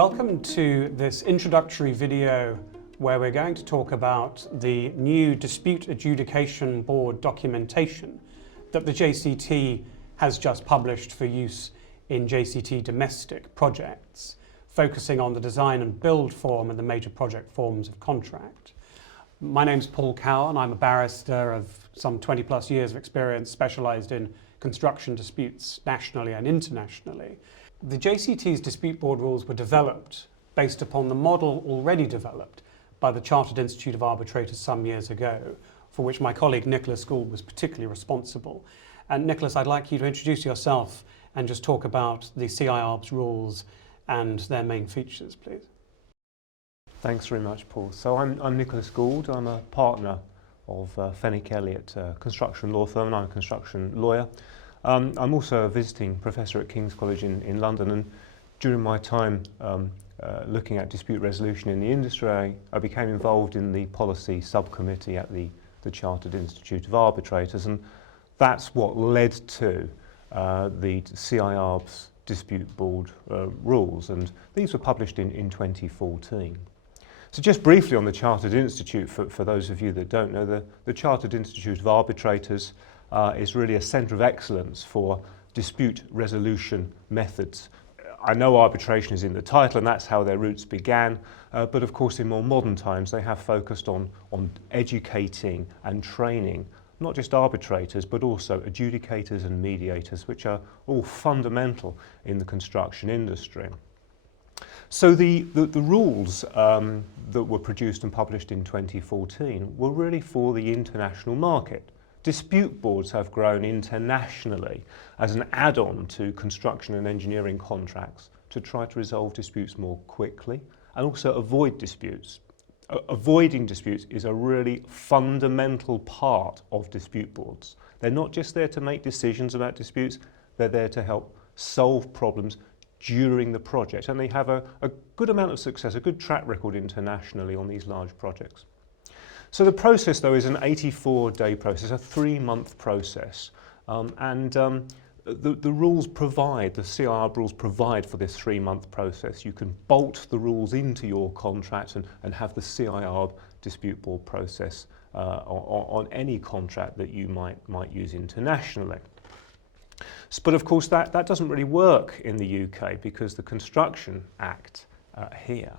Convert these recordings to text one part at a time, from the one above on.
Welcome to this introductory video where we're going to talk about the new Dispute Adjudication Board documentation that the JCT has just published for use in JCT domestic projects, focusing on the design and build form and the major project forms of contract. My name's Paul Cowan. I'm a barrister of some 20 plus years of experience specialised in construction disputes nationally and internationally. The JCT's Dispute Board rules were developed based upon the model already developed by the Chartered Institute of Arbitrators some years ago, for which my colleague Nicholas Gould was particularly responsible. And Nicholas, I'd like you to introduce yourself and just talk about the CIArb's rules and their main features, please. Thanks very much, Paul. So I'm Nicholas Gould. I'm a partner of Fenwick, Elliott construction law firm, and I'm a construction lawyer. I'm also a visiting professor at King's College in London, and during my time looking at dispute resolution in the industry, I became involved in the policy subcommittee at the Chartered Institute of Arbitrators, and that's what led to the CIArb's Dispute Board rules, and these were published in 2014. So just briefly on the Chartered Institute, for those of you that don't know, the Chartered Institute of Arbitrators is really a centre of excellence for dispute resolution methods. I know arbitration is in the title and that's how their roots began, but of course in more modern times they have focused on educating and training not just arbitrators but also adjudicators and mediators, which are all fundamental in the construction industry. So the rules that were produced and published in 2014 were really for the international market. Dispute boards have grown internationally as an add-on to construction and engineering contracts to try to resolve disputes more quickly and also avoid disputes. Avoiding disputes is a really fundamental part of dispute boards. They're not just there to make decisions about disputes, they're there to help solve problems during the project, and they have a good amount of success, a good track record internationally on these large projects. So the process though is an 84-day process, a 3-month process, the rules provide, the CIArb rules provide for this 3-month process. You can bolt the rules into your contract and have the CIArb dispute board process on any contract that you might use internationally. But of course that doesn't really work in the UK because the Construction Act here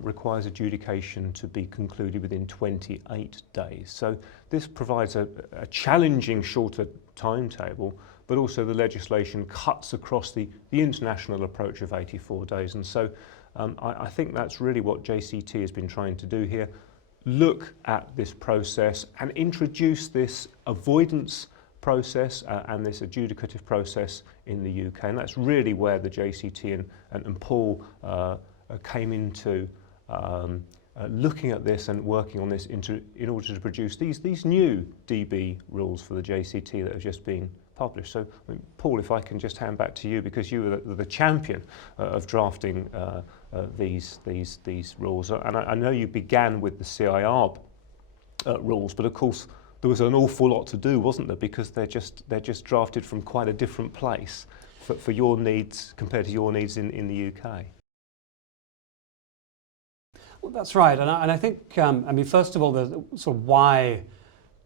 requires adjudication to be concluded within 28 days. So this provides a challenging shorter timetable, but also the legislation cuts across the international approach of 84 days. And so I think that's really what JCT has been trying to do here. Look at this process and introduce this avoidance process and this adjudicative process in the UK. And that's really where the JCT and Paul came into looking at this and working on this in order to produce these new DB rules for the JCT that have just been published. So, Paul, if I can just hand back to you, because you were the champion of drafting these rules. And I know you began with the CIArb rules, but of course there was an awful lot to do, wasn't there? Because they're just drafted from quite a different place for your needs compared to your needs in the UK. Well, that's right, and I think, I mean, first of all, the sort of why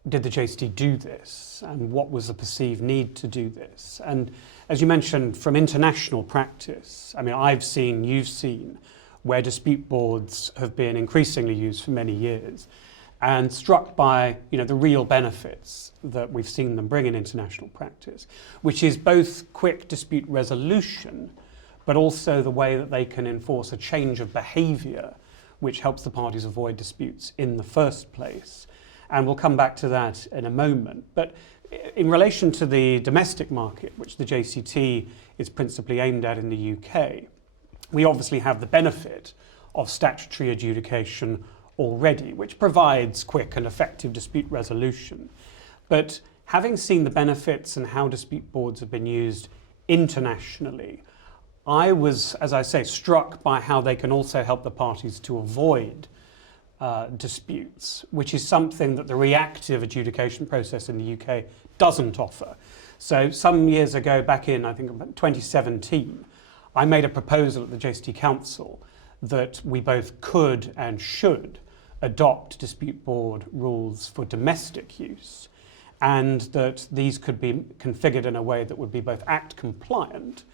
did the JCT do this, and what was the perceived need to do this? And as you mentioned, from international practice, I mean, I've seen, you've seen, where dispute boards have been increasingly used for many years, and struck by, you know, the real benefits that we've seen them bring in international practice, which is both quick dispute resolution, but also the way that they can enforce a change of behaviour which helps the parties avoid disputes in the first place. And we'll come back to that in a moment. But in relation to the domestic market, which the JCT is principally aimed at in the UK, we obviously have the benefit of statutory adjudication already, which provides quick and effective dispute resolution. But having seen the benefits and how dispute boards have been used internationally, I was, as I say, struck by how they can also help the parties to avoid disputes, which is something that the reactive adjudication process in the UK doesn't offer. So some years ago, back in, I think, 2017, I made a proposal at the JCT Council that we both could and should adopt dispute board rules for domestic use, and that these could be configured in a way that would be both Act compliant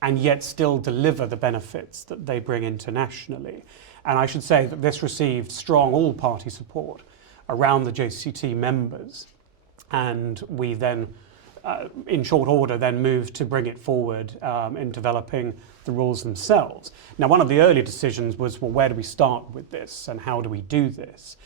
and yet still deliver the benefits that they bring internationally. And I should say that this received strong all-party support around the JCT members, and we then, in short order, then moved to bring it forward in developing the rules themselves. Now, one of the early decisions was, well, where do we start with this and how do we do this?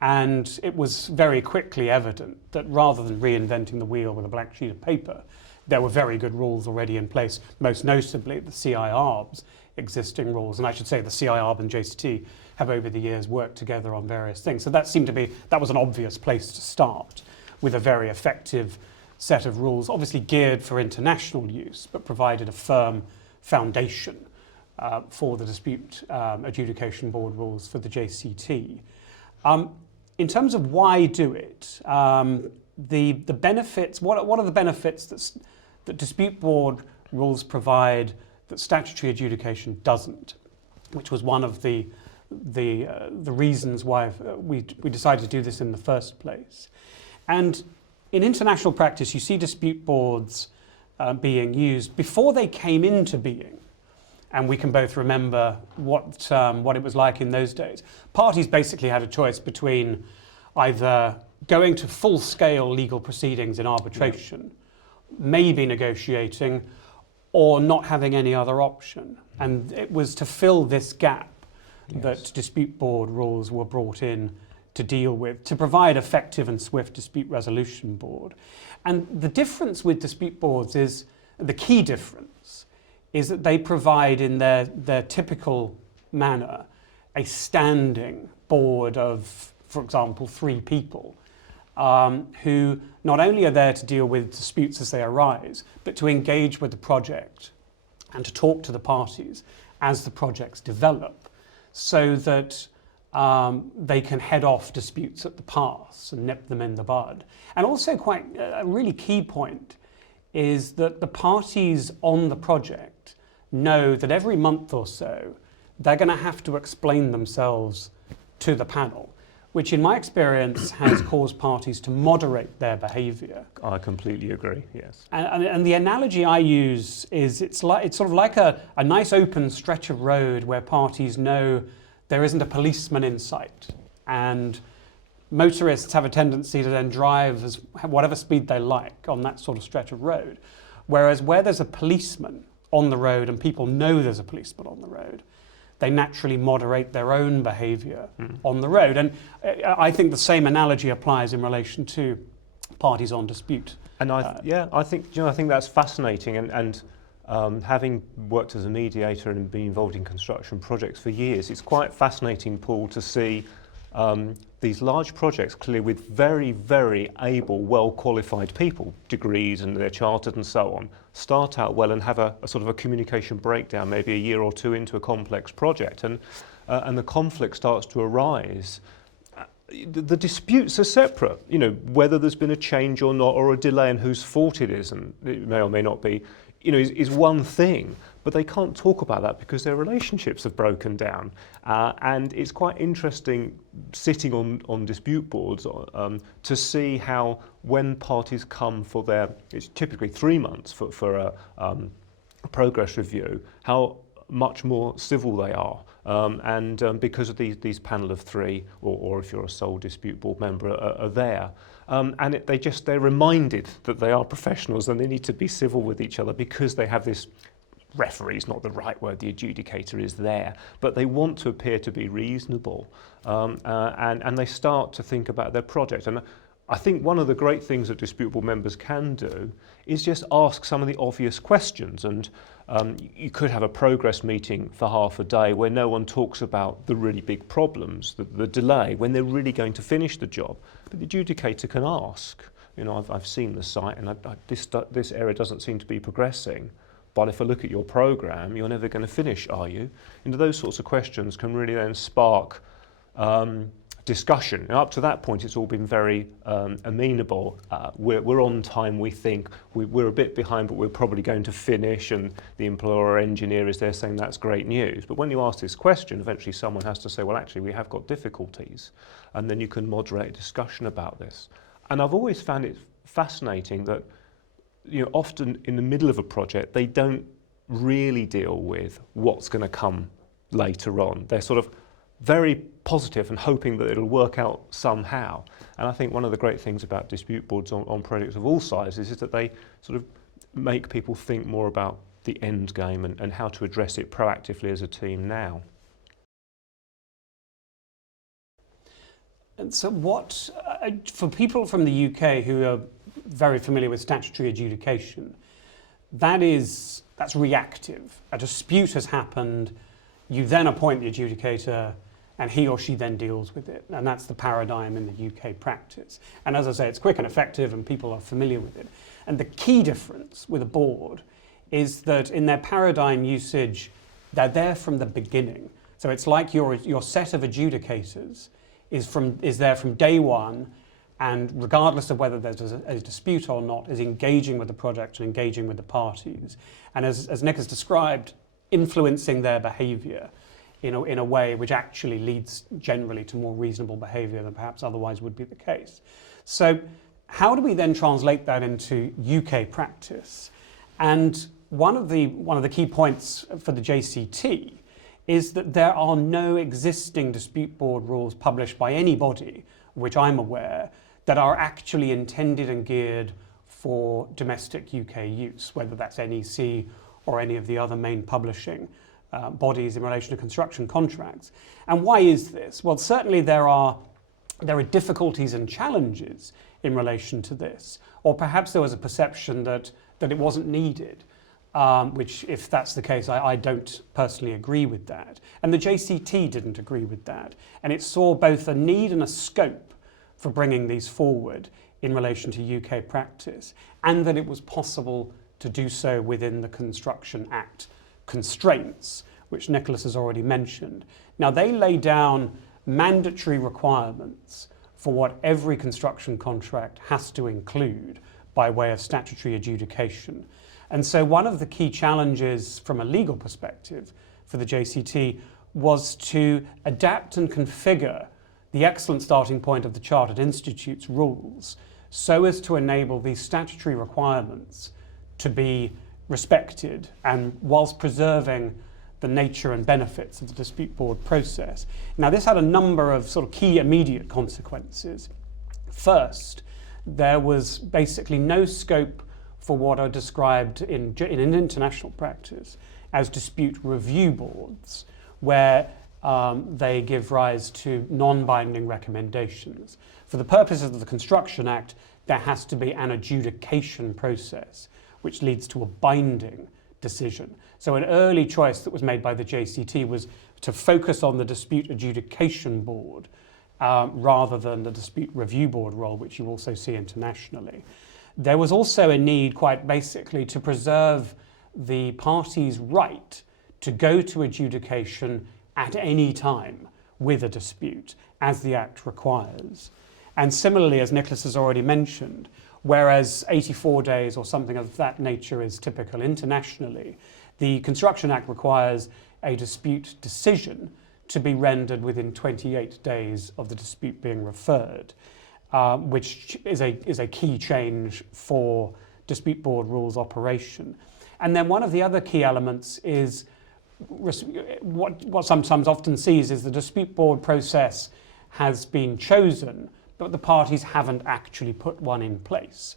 And it was very quickly evident that rather than reinventing the wheel with a blank sheet of paper, there were very good rules already in place, most notably the CIArb's existing rules. And I should say the CIArb and JCT have over the years worked together on various things. So that was an obvious place to start, with a very effective set of rules, obviously geared for international use, but provided a firm foundation for the Dispute Adjudication Board rules for the JCT. In terms of why do it, the benefits, what are the benefits that dispute board rules provide that statutory adjudication doesn't, which was one of the reasons why we decided to do this in the first place. And in international practice, you see dispute boards being used before they came into being. And we can both remember what it was like in those days. Parties basically had a choice between either going to full-scale legal proceedings in arbitration, maybe negotiating, or not having any other option. And it was to fill this gap that dispute board rules were brought in to deal with, to provide effective and swift dispute resolution board. And the difference with dispute boards is, the key difference, is that they provide in their typical manner a standing board of, for example, 3 people who not only are there to deal with disputes as they arise, but to engage with the project and to talk to the parties as the projects develop, so that they can head off disputes at the pass and nip them in the bud. And also quite a really key point is that the parties on the project know that every month or so they're going to have to explain themselves to the panel, which in my experience has caused parties to moderate their behaviour. I completely agree, yes. And the analogy I use is it's sort of like a nice open stretch of road where parties know there isn't a policeman in sight, and motorists have a tendency to then drive as whatever speed they like on that sort of stretch of road. Whereas where there's a policeman on the road and people know there's a policeman on the road, they naturally moderate their own behaviour on the road. And I think the same analogy applies in relation to parties on dispute. And I think that's fascinating. And having worked as a mediator and been involved in construction projects for years, it's quite fascinating, Paul, to see these large projects, clearly with very, very able, well-qualified people, degrees and they're chartered and so on, start out well and have a sort of a communication breakdown, maybe a year or 2 into a complex project, and the conflict starts to arise. The disputes are separate, whether there's been a change or not, or a delay and whose fault it is, and it may or may not be, is one thing, but they can't talk about that because their relationships have broken down. And it's quite interesting sitting on dispute boards to see how when parties come for it's typically 3 months for a progress review, how much more civil they are. And because of these panel of 3, or if you're a sole dispute board member, are there. And they're reminded that they are professionals and they need to be civil with each other because they have this, referee is not the right word, the adjudicator is there, but they want to appear to be reasonable, and they start to think about their project. And I think one of the great things that disputable members can do is just ask some of the obvious questions. And you could have a progress meeting for half a day where no one talks about the really big problems, the delay, when they're really going to finish the job. But the adjudicator can ask, I've seen the site and this area doesn't seem to be progressing. But if I look at your programme, you're never going to finish, are you? Those sorts of questions can really then spark discussion. And up to that point, it's all been very amenable. We're on time, we think. We're a bit behind, but we're probably going to finish, and the employer or engineer is there saying that's great news. But when you ask this question, eventually someone has to say, well, actually, we have got difficulties. And then you can moderate a discussion about this. And I've always found it fascinating that, you know, often in the middle of a project, they don't really deal with what's going to come later on. They're sort of very positive and hoping that it'll work out somehow. And I think one of the great things about dispute boards on projects of all sizes is that they sort of make people think more about the end game and how to address it proactively as a team now. And so what, for people from the UK who are very familiar with statutory adjudication, that's reactive. A dispute has happened, you then appoint the adjudicator, and he or she then deals with it. And that's the paradigm in the UK practice. And as I say, it's quick and effective and people are familiar with it. And the key difference with a board is that in their paradigm usage, they're there from the beginning. So it's like your set of adjudicators is there from day one, and regardless of whether there's a dispute or not, is engaging with the project and engaging with the parties. And as Nick has described, influencing their behaviour in a way which actually leads generally to more reasonable behaviour than perhaps otherwise would be the case. So how do we then translate that into UK practice? And one of the key points for the JCT is that there are no existing dispute board rules published by anybody, which I'm aware, that are actually intended and geared for domestic UK use, whether that's NEC or any of the other main publishing bodies in relation to construction contracts. And why is this? Well, certainly there are difficulties and challenges in relation to this, or perhaps there was a perception that it wasn't needed, which, if that's the case, I don't personally agree with that. And the JCT didn't agree with that. And it saw both a need and a scope for bringing these forward in relation to UK practice, and that it was possible to do so within the Construction Act constraints, which Nicholas has already mentioned. Now, they lay down mandatory requirements for what every construction contract has to include by way of statutory adjudication. And so one of the key challenges from a legal perspective for the JCT was to adapt and configure the excellent starting point of the Chartered Institute's rules so as to enable these statutory requirements to be respected, and whilst preserving the nature and benefits of the dispute board process. Now, this had a number of sort of key immediate consequences. First, there was basically no scope for what are described in an international practice as dispute review boards, where they give rise to non-binding recommendations. For the purposes of the Construction Act, there has to be an adjudication process, which leads to a binding decision. So an early choice that was made by the JCT was to focus on the Dispute Adjudication Board rather than the Dispute Review Board role, which you also see internationally. There was also a need, quite basically, to preserve the party's right to go to adjudication at any time with a dispute, as the Act requires. And similarly, as Nicholas has already mentioned, whereas 84 days or something of that nature is typical internationally, the Construction Act requires a dispute decision to be rendered within 28 days of the dispute being referred, which is a key change for dispute board rules operation. And then one of the other key elements is what sometimes often sees is the dispute board process has been chosen, but the parties haven't actually put one in place.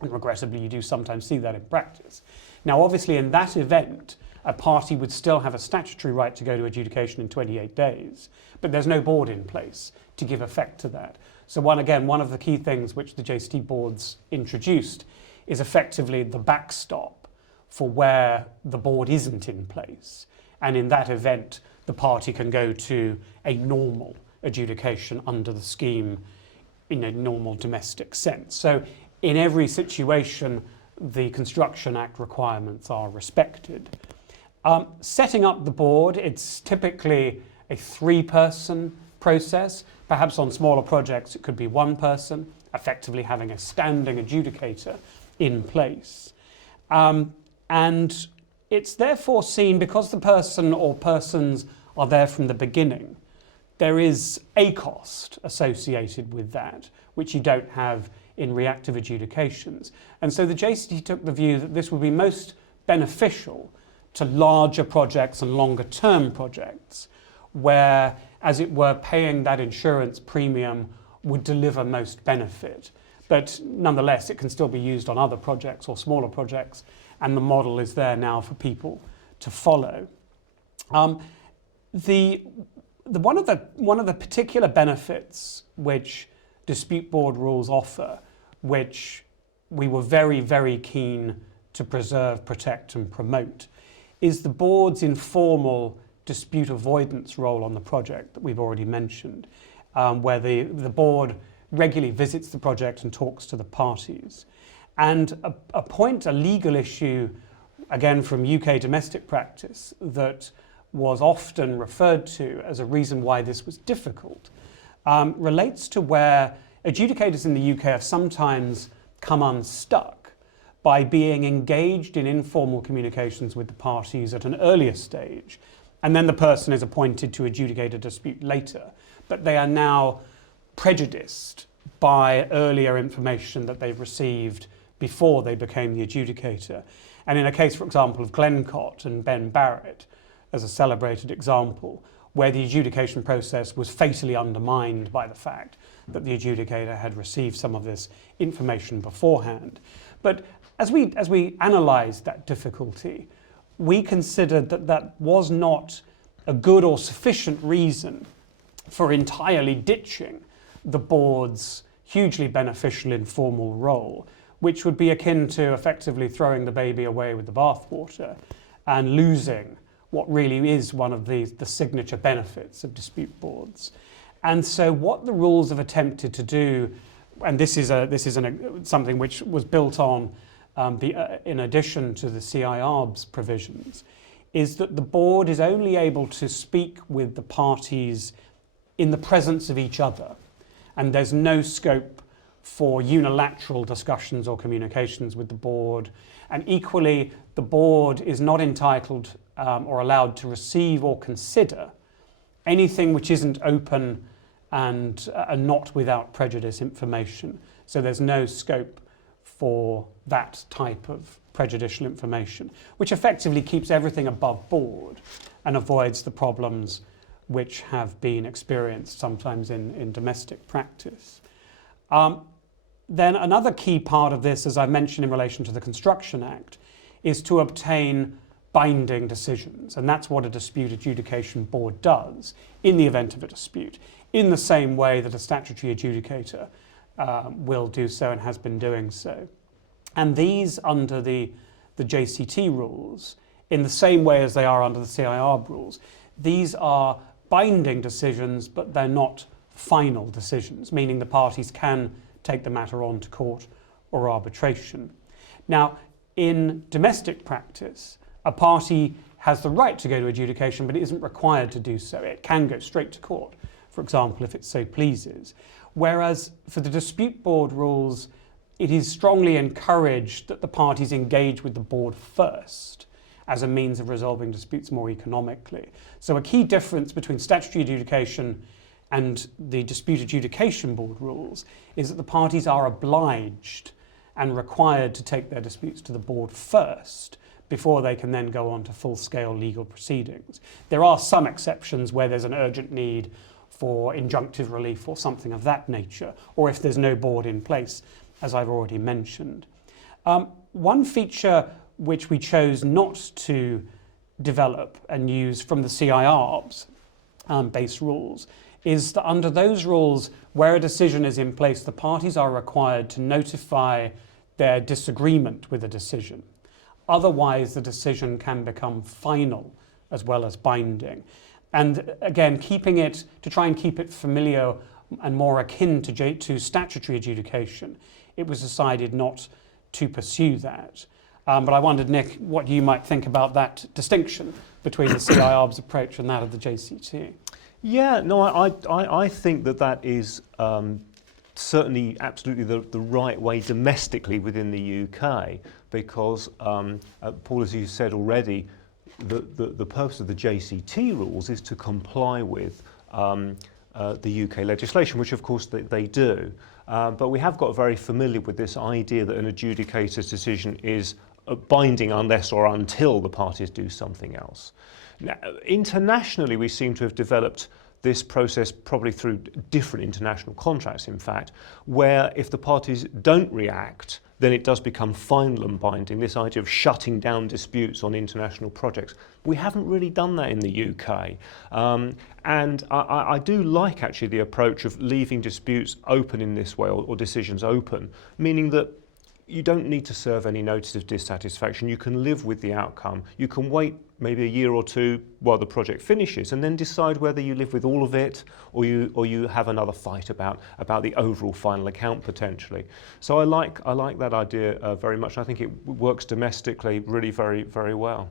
And regrettably, you do sometimes see that in practice. Now, obviously, in that event, a party would still have a statutory right to go to adjudication in 28 days, but there's no board in place to give effect to that. So one of the key things which the JCT boards introduced is effectively the backstop for where the board isn't in place. And in that event, the party can go to a normal adjudication under the scheme in a normal domestic sense. So in every situation, the Construction Act requirements are respected. Setting up the board, it's typically a 3-person process. Perhaps on smaller projects it could be one person, effectively having a standing adjudicator in place. And it's therefore seen, because the person or persons are there from the beginning, there is a cost associated with that, which you don't have in reactive adjudications. And so the JCT took the view that this would be most beneficial to larger projects and longer term projects, where, as it were, paying that insurance premium would deliver most benefit. But nonetheless, it can still be used on other projects or smaller projects, and the model is there now for people to follow. One of the particular benefits which dispute board rules offer, which we were very, very keen to preserve, protect and promote, is the board's informal dispute avoidance role on the project that we've already mentioned, where the board regularly visits the project and talks to the parties. And a legal issue, again from UK domestic practice, that was often referred to as a reason why this was difficult, relates to where adjudicators in the UK have sometimes come unstuck by being engaged in informal communications with the parties at an earlier stage, and then the person is appointed to adjudicate a dispute later, but they are now prejudiced by earlier information that they've received before they became the adjudicator. And in a case, for example, of Glencott and Ben Barrett, as a celebrated example, where the adjudication process was fatally undermined by the fact that the adjudicator had received some of this information beforehand. But as we analysed that difficulty, we considered that that was not a good or sufficient reason for entirely ditching the board's hugely beneficial informal role, which would be akin to effectively throwing the baby away with the bathwater and losing what really is one of the signature benefits of dispute boards. And so what the rules have attempted to do, and this is something which was built on in addition to the CIArb's provisions, is that the board is only able to speak with the parties in the presence of each other, and there's no scope for unilateral discussions or communications with the board. And equally, the board is not entitled or allowed to receive or consider anything which isn't open and not without prejudice information. So there's no scope for that type of prejudicial information, which effectively keeps everything above board and avoids the problems which have been experienced sometimes in domestic practice. Then another key part of this, as I mentioned in relation to the Construction Act, is to obtain binding decisions. And that's what a Dispute Adjudication Board does in the event of a dispute, in the same way that a statutory adjudicator will do so and has been doing so. And these, under the JCT rules, in the same way as they are under the CIArb rules, these are binding decisions, but they're not final decisions, meaning the parties can take the matter on to court or arbitration. Now, in domestic practice, a party has the right to go to adjudication, but it isn't required to do so. It can go straight to court, for example, if it so pleases. Whereas for the dispute board rules, it is strongly encouraged that the parties engage with the board first as a means of resolving disputes more economically. So a key difference between statutory adjudication and the Dispute Adjudication Board rules is that the parties are obliged and required to take their disputes to the board first before they can then go on to full-scale legal proceedings. There are some exceptions where there's an urgent need for injunctive relief or something of that nature, or if there's no board in place, as I've already mentioned. One feature which we chose not to develop and use from the CIArb's base rules is that under those rules, where a decision is in place, the parties are required to notify their disagreement with a decision. Otherwise, the decision can become final as well as binding. And again, to try and keep it familiar and more akin to statutory adjudication, it was decided not to pursue that. But I wondered, Nick, what you might think about that distinction between the CIArb's approach and that of the JCT. Yeah, no, I think that is certainly absolutely the right way domestically within the UK, because Paul, as you said already, the purpose of the JCT rules is to comply with the UK legislation, which of course they do. But we have got very familiar with this idea that an adjudicator's decision is binding unless or until the parties do something else. Now, internationally, we seem to have developed this process probably through different international contracts, in fact, where if the parties don't react, then it does become final and binding, this idea of shutting down disputes on international projects. We haven't really done that in the UK. And I do like actually the approach of leaving disputes open in this way, or decisions open, meaning that you don't need to serve any notice of dissatisfaction. You can live with the outcome. You can wait maybe a year or two while the project finishes and then decide whether you live with all of it, or you have another fight about the overall final account potentially. So I like that idea very much. I think it works domestically really very, very well.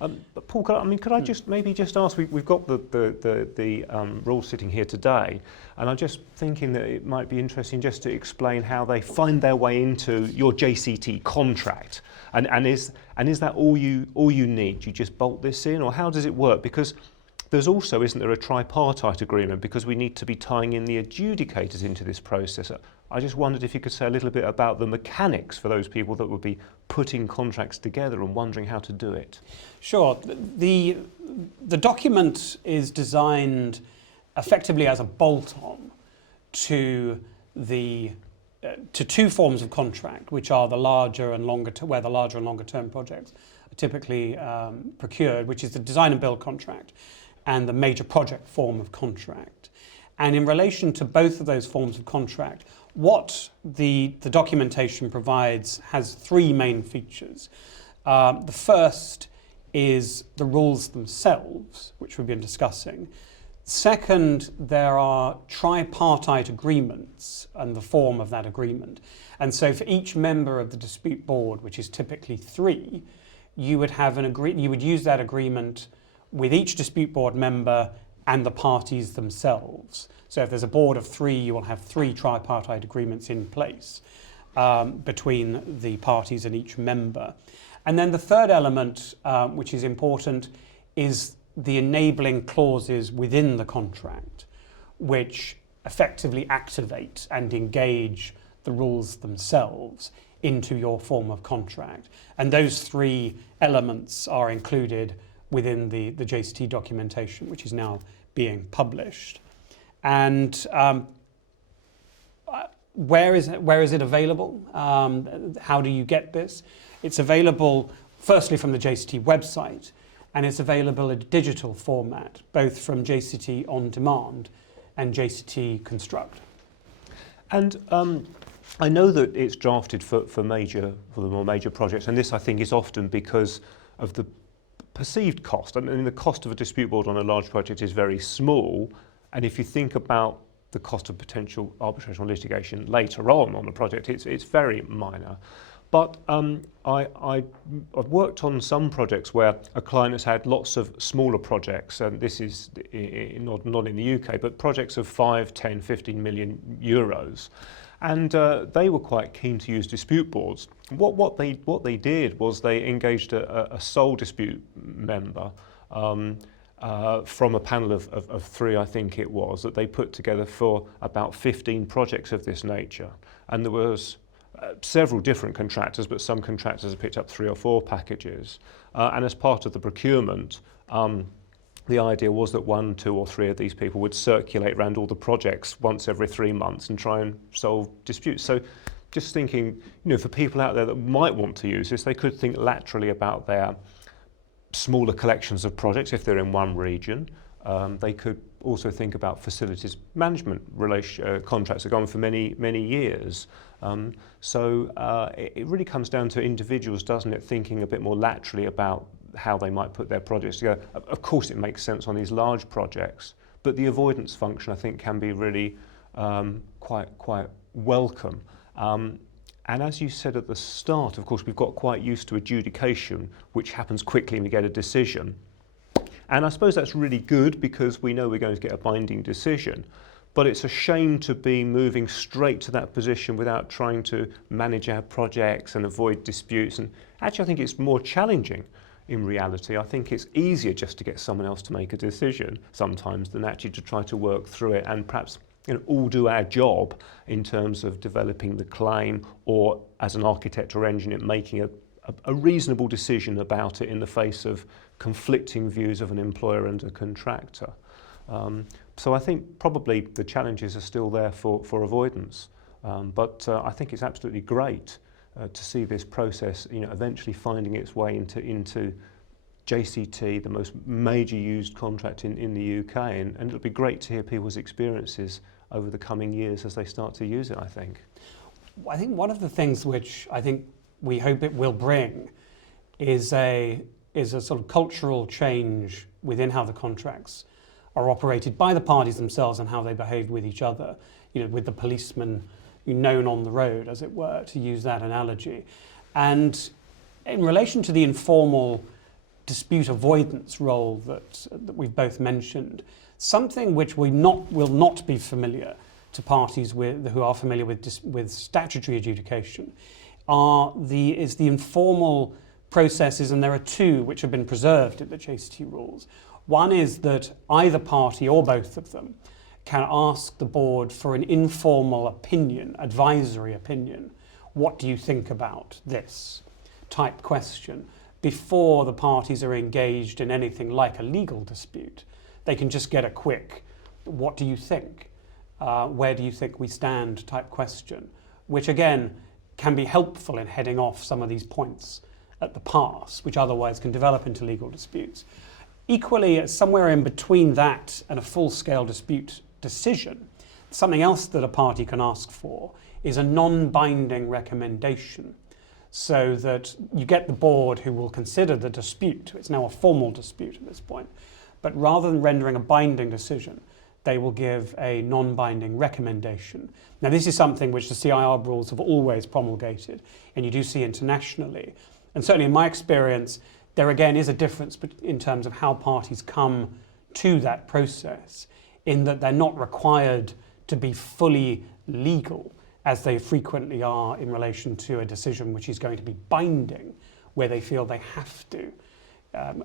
But Paul, could I just maybe just ask? We've got the rules sitting here today, and I'm just thinking that it might be interesting just to explain how they find their way into your JCT contract, and is that all you need? Do you just bolt this in, or how does it work? Because there's also, isn't there, a tripartite agreement, because we need to be tying in the adjudicators into this process. I just wondered if you could say a little bit about the mechanics for those people that would be putting contracts together and wondering how to do it. Sure. The document is designed effectively as a bolt-on to two forms of contract, which are the larger and longer where the larger and longer term projects are typically procured, which is the design and build contract and the major project form of contract. And in relation to both of those forms of contract, what the documentation provides has three main features. The first is the rules themselves, which we've been discussing. Second, there are tripartite agreements and the form of that agreement. And so for each member of the dispute board, which is typically 3, you would have you would use that agreement with each dispute board member and the parties themselves. So if there's a board of 3, you will have 3 tripartite agreements in place between the parties and each member. And then the third element, which is important, is the enabling clauses within the contract, which effectively activate and engage the rules themselves into your form of contract. And those 3 elements are included within the JCT documentation, which is now being published. And where is it available? How do you get this? It's available firstly from the JCT website, and it's available in digital format, both from JCT On Demand and JCT Construct. And I know that it's drafted for the more major projects, and this I think is often because of the perceived cost. I mean, the cost of a dispute board on a large project is very small, and if you think about the cost of potential arbitration or litigation later on a project, it's very minor. But I've worked on some projects where a client has had lots of smaller projects, and this is not in the UK, but projects of 5, 10, 15 million euros. And they were quite keen to use dispute boards. What they did was they engaged a sole dispute member from a panel of 3, I think it was, that they put together for about 15 projects of this nature. And there was several different contractors, but some contractors have picked up 3 or 4 packages. And as part of the procurement, the idea was that 1, 2 or 3 of these people would circulate around all the projects once every 3 months and try and solve disputes. So just thinking, for people out there that might want to use this, they could think laterally about their smaller collections of projects if they're in one region. They could also think about facilities management contracts that go on for many, many years. So it really comes down to individuals, doesn't it, thinking a bit more laterally about how they might put their projects together. Of course it makes sense on these large projects, but the avoidance function I think can be really quite welcome. And as you said at the start, of course, we've got quite used to adjudication, which happens quickly and we get a decision. And I suppose that's really good because we know we're going to get a binding decision. But it's a shame to be moving straight to that position without trying to manage our projects and avoid disputes. And actually, I think it's more challenging in reality. I think it's easier just to get someone else to make a decision sometimes than actually to try to work through it and perhaps all do our job in terms of developing the claim, or as an architect or engineer making a reasonable decision about it in the face of conflicting views of an employer and a contractor. So I think probably the challenges are still there for avoidance, but I think it's absolutely great to see this process, eventually finding its way into JCT, the most major used contract in the UK, and it'll be great to hear people's experiences over the coming years as they start to use it, I think. I think one of the things which I think we hope it will bring is a sort of cultural change within how the contracts are operated by the parties themselves and how they behave with each other, with the policeman known on the road, as it were, to use that analogy. And in relation to the informal dispute avoidance role that we've both mentioned, something which will not be familiar to parties who are familiar with statutory adjudication is the informal processes, and there are two which have been preserved in the JCT rules. One is that either party or both of them can ask the board for an informal opinion, advisory opinion. What do you think about this type question? Before the parties are engaged in anything like a legal dispute, they can just get a quick, what do you think? Where do you think we stand type question, which again can be helpful in heading off some of these points at the pass, which otherwise can develop into legal disputes. Equally, somewhere in between that and a full-scale dispute decision, something else that a party can ask for is a non-binding recommendation, so that you get the board who will consider the dispute. It's now a formal dispute at this point, but rather than rendering a binding decision, they will give a non-binding recommendation. Now, this is something which the CIArb rules have always promulgated, and you do see internationally. And certainly in my experience, there again is a difference in terms of how parties come to that process, in that they're not required to be fully legal, as they frequently are in relation to a decision which is going to be binding, where they feel they have to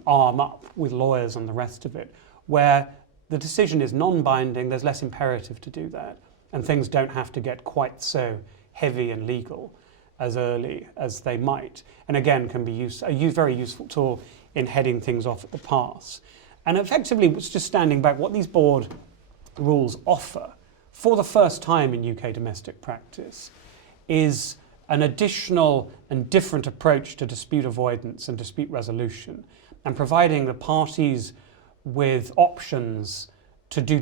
arm up with lawyers and the rest of it. Where the decision is non-binding, there's less imperative to do that, and things don't have to get quite so heavy and legal as early as they might, and again can be a very useful tool in heading things off at the pass. And effectively, it's just standing back, what these board rules offer for the first time in UK domestic practice is an additional and different approach to dispute avoidance and dispute resolution, and providing the parties with options to do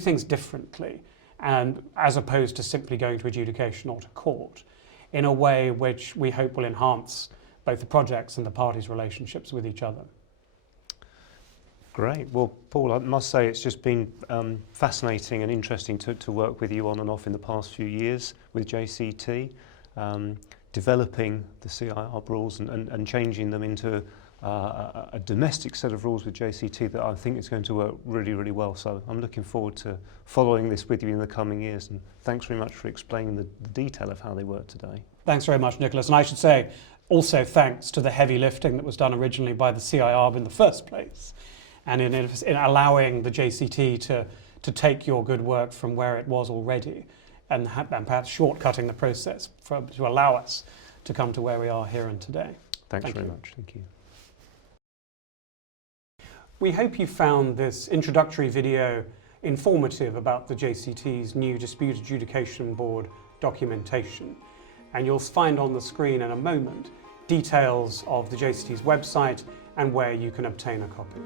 things differently, and as opposed to simply going to adjudication or to court, in a way which we hope will enhance both the projects and the parties' relationships with each other. Great. Well, Paul, I must say it's just been fascinating and interesting to work with you on and off in the past few years with JCT, developing the CIArb rules and changing them into a domestic set of rules with JCT that I think is going to work really, really well. So I'm looking forward to following this with you in the coming years, and thanks very much for explaining the detail of how they work today. Thanks very much, Nicholas. And I should say also thanks to the heavy lifting that was done originally by the CIArb in the first place, and in allowing the JCT to take your good work from where it was already and perhaps shortcutting the process to allow us to come to where we are here and today. Thanks very much. Thank you. We hope you found this introductory video informative about the JCT's new Dispute Adjudication Board documentation, and you'll find on the screen in a moment details of the JCT's website and where you can obtain a copy.